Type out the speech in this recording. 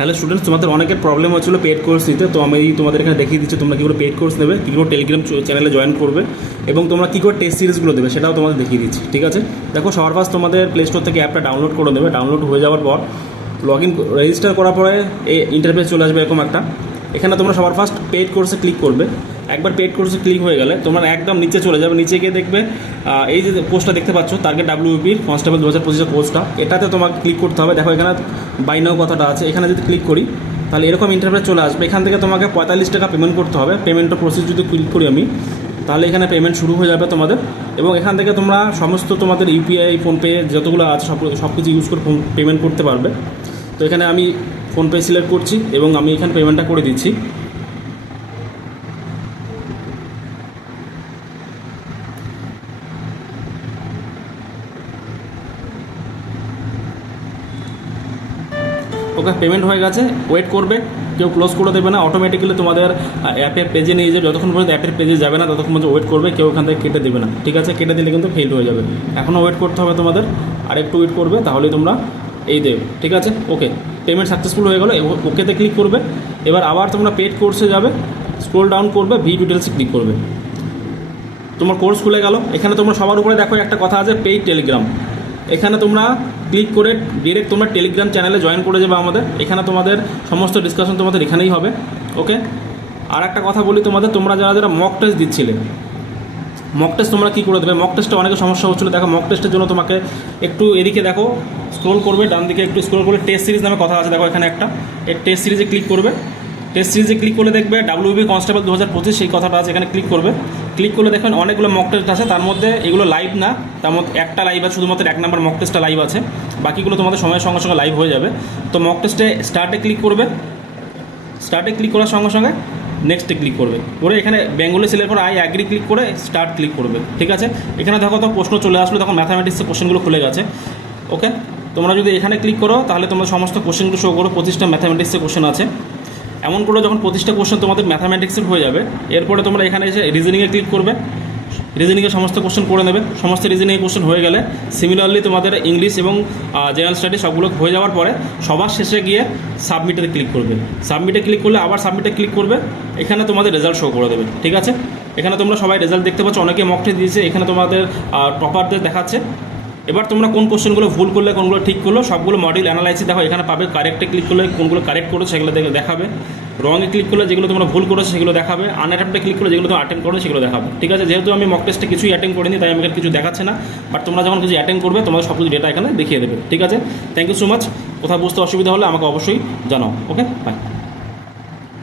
Hello students, তোমাদের অনেকের problem হচ্ছিলো পেড কোর্স নিতে। তো আমি তোমাদের এখানে দেখিয়ে দিচ্ছি তোমরা কী করে পেড কোর্স নেবে, কী করে টেলিগ্রাম চ্যানেলে জয়েন করবে এবং তোমরা কী করে টেস্ট সিরিজগুলো দেবে সেটাও তোমাদের দেখিয়ে দিচ্ছি। ঠিক আছে, দেখো সবার ফার্স্ট তোমাদের প্লে স্টোর থেকে অ্যাপটা ডাউনলোড করে নেবে। ডাউনলোড হয়ে যাওয়ার পর লগ ইন রেজিস্টার করার পরে এই ইন্টারফেস চলে আসবে এরকম একটা। এখানে তোমরা সবার ফার্স্ট পেড কোর্সে ক্লিক করবে। একবার পেড কোর্সে ক্লিক হয়ে গেলে তোমরা একদম নিচে চলে যাবে। নিচে গিয়ে দেখবে এই যে পোস্টটা দেখতে পাচ্ছ, টার্গেট WPP কনস্টেবল 2025 পোস্টটা, এটাতে তোমাকে ক্লিক করতে হবে। দেখো এখানে বাই নাও কথাটা আছে, এখানে যদি ক্লিক করি তাহলে এরকম ইন্টারফেস চলে আসবে। এখান থেকে তোমাকে 45 টাকা পেমেন্ট করতে হবে। পেমেন্টের প্রসেস যদি ক্লিক করি আমি, তাহলে এখানে পেমেন্ট শুরু হয়ে যাবে তোমাদের। এবং এখান থেকে তোমরা সমস্ত তোমাদের ইউপিআই ফোনপে যতগুলো আছে সব কিছু ইউজ করে পেমেন্ট করতে পারবে। তো এখানে আমি ফোনপে সিলেক্ট করছি এবং আমি এখানে পেমেন্টটা করে দিচ্ছি। ওকে, পেমেন্ট হয়ে গেছে। ওয়েট করবে, কেউ ক্লোজ করে দেবে না, অটোমেটিক্যালি তোমাদের অ্যাপের পেজে নিয়ে যাবে। যতক্ষণ পর্যন্ত অ্যাপের পেজে যাবে না ততক্ষণ পর্যন্ত ওয়েট করবে, কেউ ওখান থেকে কেটে দেবে না। ঠিক আছে, কেটে দিলে কিন্তু ফেল হয়ে যাবে। এখনও ওয়েট করতে হবে তোমাদের, আর একটু ওয়েট করবে, তাহলেই তোমরা এই দেবে। ঠিক আছে, ওকে, পেমেন্ট সাকসেসফুল হয়ে গেলো। ওকেতে ক্লিক করবে। এবার আবার তোমরা পেড কোর্সে যাবে, স্ক্রোল ডাউন করবে, ভি ডিটেলসে ক্লিক করবে। তোমার কোর্স খুলে গেল। এখানে তোমরা সবার উপরে দেখো একটা কথা আছে, পেইড টেলিগ্রাম। এখানে তোমরা ক্লিক করে ডিরেক্ট তোমরা টেলিগ্রাম চ্যানেলে জয়েন করে যাবে আমাদের। এখানে তোমাদের সমস্ত ডিসকাশন তোমাদের এখানেই হবে। ওকে, আর একটা কথা বলি তোমাদের, তোমরা যারা যারা মক টেস্ট দিচ্ছিলে, মক টেস্ট তোমরা কী করে দেবে। মক টেস্টে অনেক সমস্যা হচ্ছিলো। দেখো মক টেস্টের জন্য তোমাকে একটু এদিকে দেখো, স্ক্রোল করবে, ডান দিকে একটু স্ক্রোল করলে টেস্ট সিরিজ নামে কথা আছে। দেখো এখানে একটা, এই টেস্ট সিরিজে ক্লিক করবে। টেস্ট সিরিজে ক্লিক করলে দেখবে WPP কনস্টেবল 2025 সেই কথাটা আছে, এখানে ক্লিক করবে। ক্লিক করলে দেখবেন অনেকগুলো মক টেস্ট আছে, তার মধ্যে এগুলো লাইভ না, তার মধ্যে একটা লাইভ আছে, শুধুমাত্র 1 নম্বর মক টেস্টটা লাইভ আছে, বাকিগুলো তোমাদের সময়ের সঙ্গে সঙ্গে লাইভ হয়ে যাবে। তো মক টেস্টে স্টার্টে ক্লিক করবে। স্টার্টে ক্লিক করার সঙ্গে সঙ্গে নেক্সটে ক্লিক করবে। করে এখানে বেঙ্গলি সিলেক্ট করে আই অ্যাগ্রি ক্লিক করে স্টার্ট ক্লিক করবে। ঠিক আছে, এখানে দেখো তো প্রশ্ন চলে আসলো, তখন ম্যাথামেটিক্সের কোশ্চেনগুলো খুলে গেছে। ওকে, তোমরা যদি এখানে ক্লিক করো তাহলে তোমরা সমস্ত কোশ্চেনগুলো শো করো। 25টা ম্যাথামেটিক্সের কোশ্চেন আছে। এমন করে যখন 25টা কোশ্চেন তোমাদের ম্যাথামেটিক্সের হয়ে যাবে, এরপরে তোমরা এখানে এসে রিজনিংয়ে ক্লিক করবে। রিজনিংয়ে সমস্ত কোশ্চেন করে নেবে। সমস্ত রিজনিংয়ে কোশ্চেন হয়ে গেলে সিমিলারলি তোমাদের ইংলিশ এবং জেনারেল স্টাডি সবগুলো হয়ে যাওয়ার পরে সবার শেষে গিয়ে সাবমিটে ক্লিক করবে। সাবমিটে ক্লিক করলে আবার সাবমিটে ক্লিক করবে, এখানে তোমাদের রেজাল্ট শো করে দেবে। ঠিক আছে, এখানে তোমরা সবাই রেজাল্ট দেখতে পাচ্ছ, অনেকে মক টেস্ট দিয়েছে। এখানে তোমাদের টপারদের দেখাচ্ছে। এবার তোমরা কোন কোশ্চেনগুলো ভুল করলে, কোনগুলো ঠিক করলো, সবগুলো মডিউল অ্যানালাইসিস দেখো এখানে পাবে। কারেক্টে ক্লিক করলে কোনগুলো কারেক্ট করেছো সেগুলো দেখাবে। রঙে ক্লিক করলে যেগুলো তোমরা ভুল করেছো সেগুলো দেখাবে। আনঅ্যাটেম্পটে ক্লিক করলে যেগুলো তোমরা অ্যাটেন্ড করো সেগুলো দেখাবে। ঠিক আছে, যেহেতু আমি মক টেস্টে কিছুই অ্যাটেন্ড করিনি তাই আমাকে কিছু দেখাচ্ছে না, বাট তোমরা যখন কিছু অ্যাটেন্ড করবে তোমাদের সব কিছু ডেটা এখানে দেখিয়ে দেবে। ঠিক আছে, থ্যাংক ইউ সো মাচ। কোথাও বুঝতে অসুবিধা হলে আমাকে অবশ্যই জানাও। ওকে, বাই।